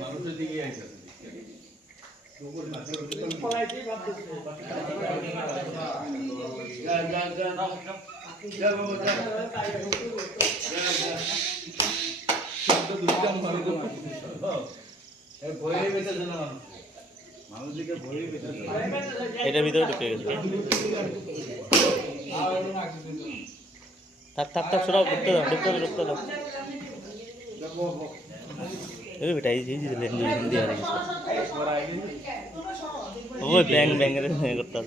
মানুষের দিকে আইছে এটার ভিতরে ঢুকে গেছে থাক থাক থাক সরাও ঢুকতে দাও এই বেটা এই দিলে হিন্দি আর কিছু ওই ব্যাং ব্যাং এর করতে